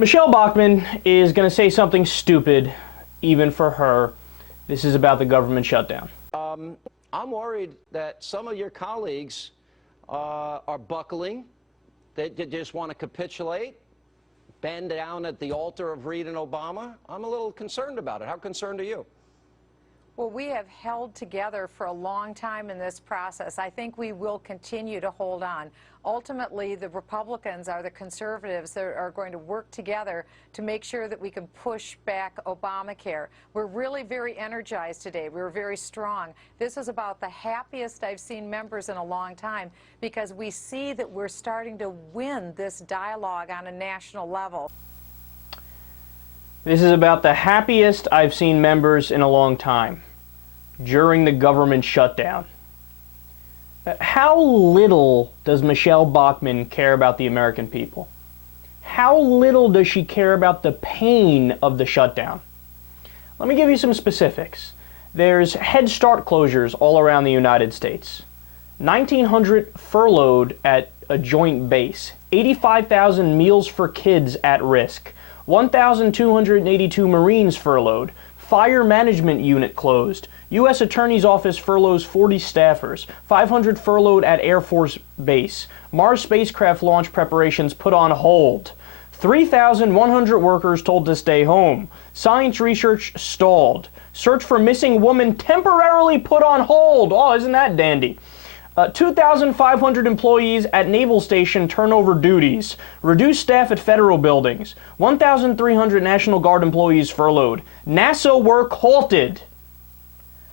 Michele Bachmann is going to say something stupid, even for her. This is about the government shutdown. I'm worried that some of your colleagues are buckling. They just want to capitulate, bend down at the altar of Reid and Obama. I'm a little concerned about it. How concerned are you? Well, we have held together for a long time in this process. I think we will continue to hold on. Ultimately, the Republicans are the conservatives that are going to work together to make sure that we can push back Obamacare. We're really very energized today. We're very strong. This is about the happiest I've seen members in a long time because we see that we're starting to win this dialogue on a national level. This is about the happiest I've seen members in a long time during the government shutdown. How little does Michele Bachmann care about the American people? How little does she care about the pain of the shutdown? Let me give you some specifics. There's Head Start closures all around the United States. 1,900 furloughed at a joint base. 85,000 meals for kids at risk. 1,282 Marines furloughed. Fire Management Unit closed. U.S. Attorney's Office furloughs 40 staffers. 500 furloughed at Air Force Base. Mars spacecraft launch preparations put on hold. 3,100 workers told to stay home. Science research stalled. Search for missing woman temporarily put on hold. Oh, isn't that dandy? 2,500 employees at Naval Station turn over duties. Reduced staff at federal buildings. 1,300 National Guard employees furloughed. NASA work halted.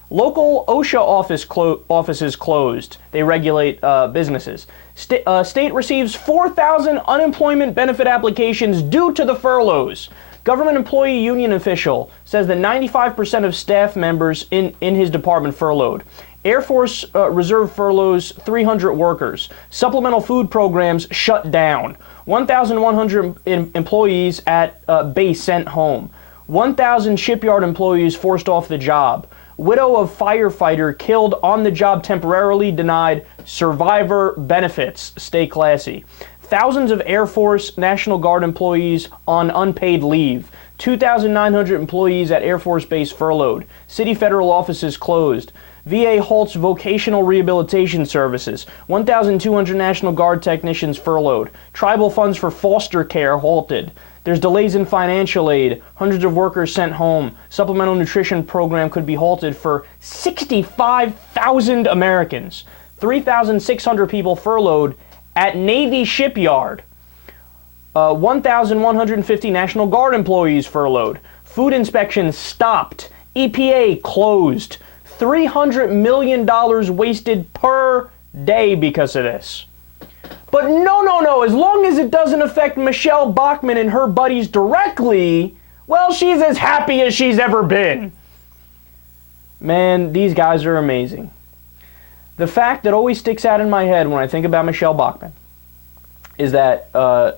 Local OSHA offices closed. They regulate businesses. State receives 4,000 unemployment benefit applications due to the furloughs. Government employee union official says that 95% of staff members in his department furloughed. Air Force Reserve furloughs 300 workers. Supplemental food programs shut down. 1,100 employees at base sent home. 1,000 shipyard employees forced off the job. Widow of firefighter killed on the job temporarily denied survivor benefits. Stay classy. Thousands of Air Force National Guard employees on unpaid leave. 2,900 employees at Air Force Base furloughed. City federal offices closed. VA halts vocational rehabilitation services. 1,200 National Guard technicians furloughed. Tribal funds for foster care halted. There's delays in financial aid. Hundreds of workers sent home. Supplemental nutrition program could be halted for 65,000 Americans. 3,600 people furloughed at Navy shipyard. 1,150 National Guard employees furloughed. Food inspections stopped. EPA closed. $300 million wasted per day because of this. But no, as long as it doesn't affect Michele Bachmann and her buddies directly, well, she's as happy as she's ever been. Man, these guys are amazing. The fact that always sticks out in my head when I think about Michele Bachmann is that while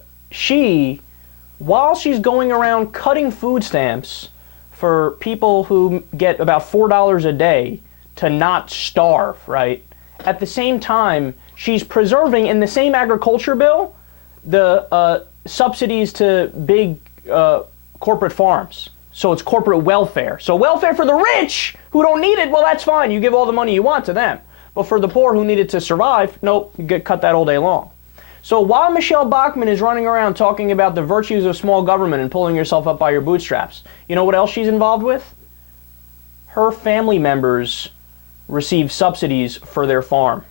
she's going around cutting food stamps for people who get about $4 a day to not starve, right? At the same time, she's preserving in the same agriculture bill the subsidies to big corporate farms. So it's corporate welfare. So welfare for the rich who don't need it, well, that's fine. You give all the money you want to them. But for the poor who need it to survive, nope, you get cut that all day long. So while Michele Bachmann is running around talking about the virtues of small government and pulling yourself up by your bootstraps, you know what else she's involved with? Her family members receive subsidies for their farm.